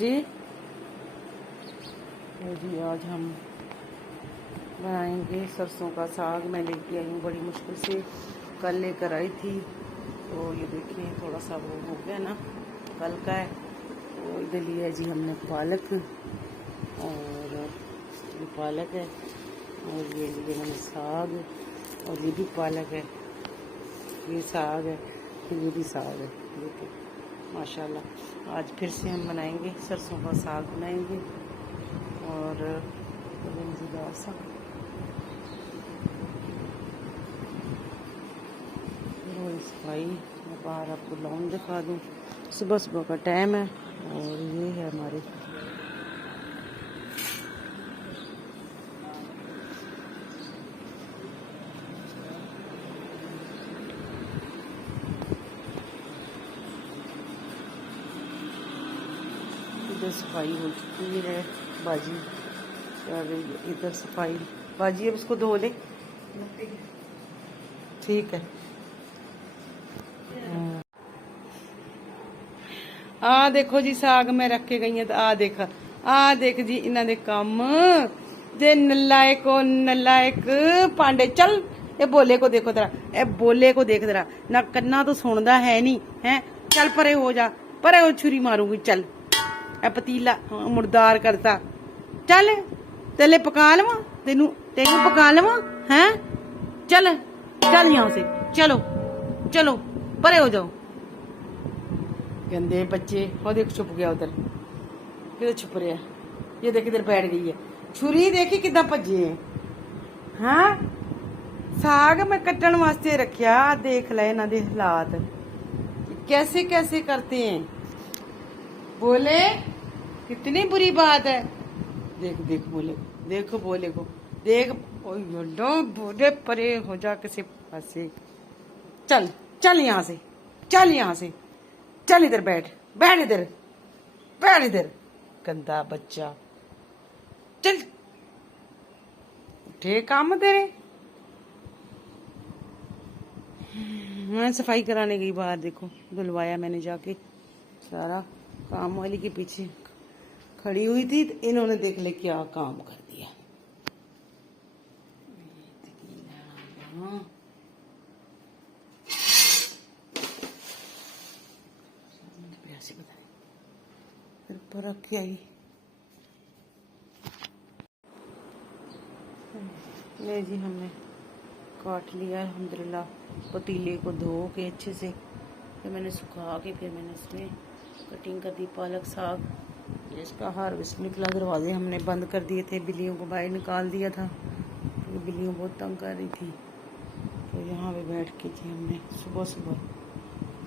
जी। तो जी आज हम बनाएंगे सरसों का साग। मैं लेके आई हूँ बड़ी मुश्किल से, कल लेकर आई थी। तो ये देखिए थोड़ा सा वो हो गया ना, कल का है। तो इधर लिया है जी हमने पालक, और ये पालक है, और ये लिए मैंने साग, और ये भी पालक है, ये साग है, ये भी साग है। देखिए माशाल्लाह आज फिर से हम बनाएंगे सरसों का साग बनाएंगे, और मज़ेदार सा। सफाई मैं बाहर आपको लॉन दिखा दूँ। सुबह सुबह का टाइम है, और ये है हमारे इधर सफाई हो चुकी है। बाजी कर रही है इधर सफाई। बाजी अब इसको धो ले, ठीक है। आ देखो जी साग मैं रख के गई है, तो आ देख जी इन्हों दे काम जे नलायक नलायक पांडे। चल ये बोले को देखो तेरा, ए बोले को देख तेरा ना, कन्ना तो सुनदा है नहीं है। चल परे हो जा, परे हो, छुरी मारूंगी। चल ए पतीला मुर्दार करता। चल तेले पका लवा, तेनू तेनू पका लवा है। चल चल यहाँ से, चलो चलो परे हो जाओ। गंदे बच्चे। और देख छुप गया उधर, किधर छुप रहा है। ये देख इधर बैठ गई है। छुरी देखी किदा भजे है। हाँ साग मैं कट्टन वास्ते रखिया। देख ले इन्हों दे हालात कैसे कैसे करते हैं। बोले कितनी बुरी बात है। देख देख बोले, देखो बोले को देख। बोले परे हो जा किसी पासे। चल चल यहाँ से, चल यहाँ से, चल इधर बैठ, बैठ इधर, बैठ इधर गंदा बच्चा। चल उठे काम तेरे। मैं सफाई कराने गई बाहर, देखो धुलवाया मैंने जाके सारा। काम वाली के पीछे खड़ी हुई थी, तो इन्होंने देख ले क्या काम कर दिया। हाँ प्यासी पता नहीं फिर पर रख के आई। ले जी हमने काट लिया अल्हम्दुलिल्लाह। पतीले को धो के अच्छे से, फिर मैंने सुखा के, फिर मैंने इसमें कटिंग कर दी पालक साग। इसका हार्वेस्ट निकला, दरवाजे हमने बंद कर दिए थे, बिल्लियों को बाहर निकाल दिया था क्योंकि बिल्लियों बहुत तंग कर रही थी। तो यहाँ पे बैठ के थी हमने सुबह सुबह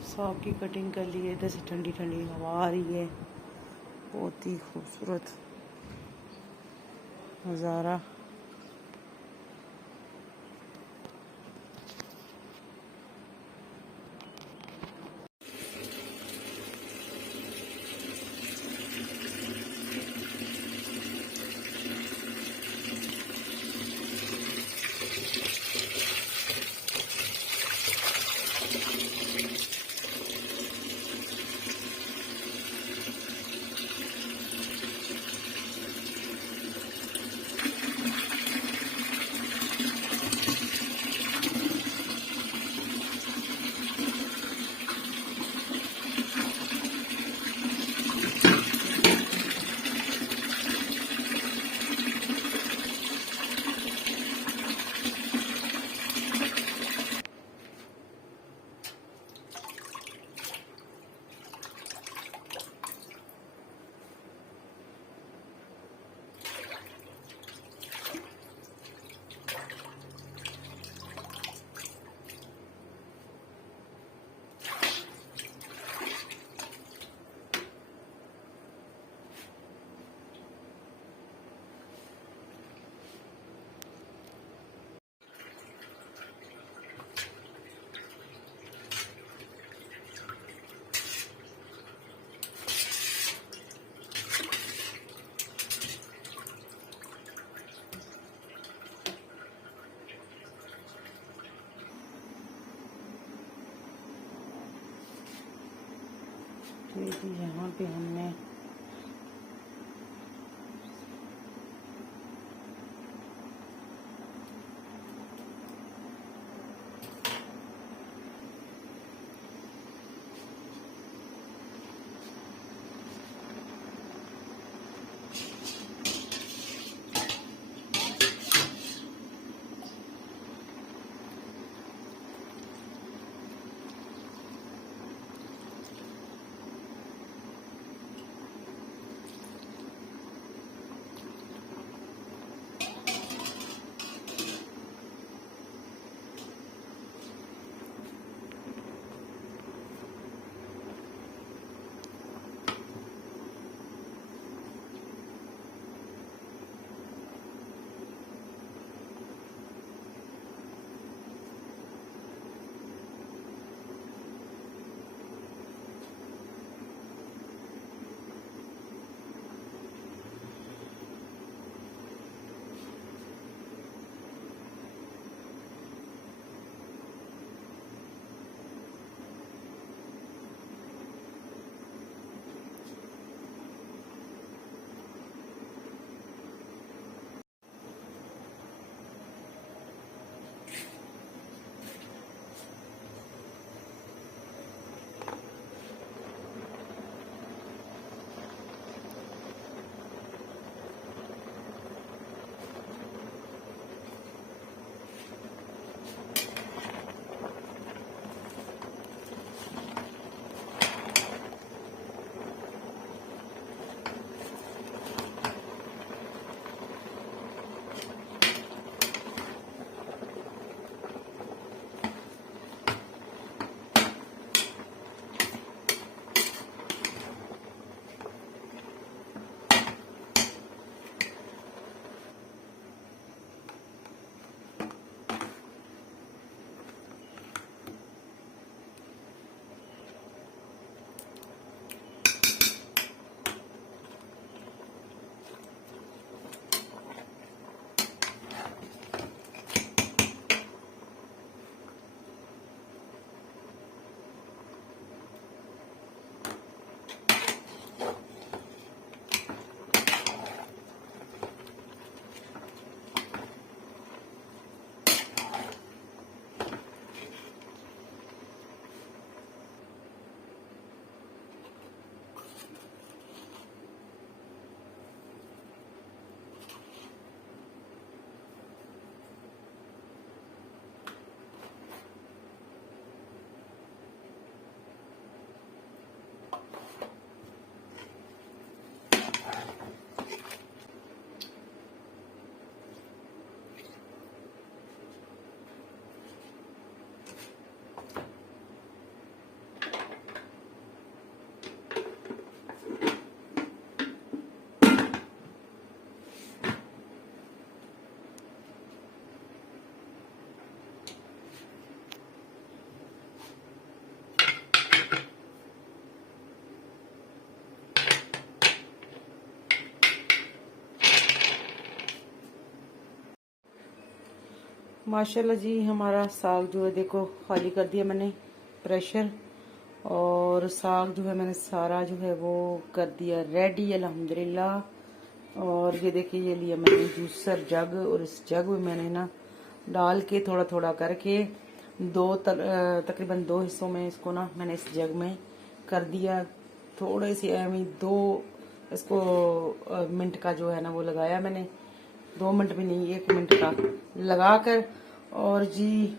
साग की कटिंग कर ली है। इधर से ठंडी ठंडी हवा आ रही है, बहुत ही खूबसूरत नज़ारा। यहाँ पे हमने माशाल्लाह जी हमारा साग जो है देखो खाली कर दिया मैंने प्रेशर, और साग जो है मैंने सारा जो है वो कर दिया रेडी अल्हम्दुलिल्लाह। और ये देखिए ये लिया मैंने जूसर जग, और इस जग में मैंने ना डाल के थोड़ा थोड़ा करके तकरीबन 2 हिस्सों में इसको ना मैंने इस जग में कर दिया। थोड़े से दो इसको मिनट का जो है ना वो लगाया मैंने, 2 मिनट भी नहीं 1 मिनट का लगाकर। और जी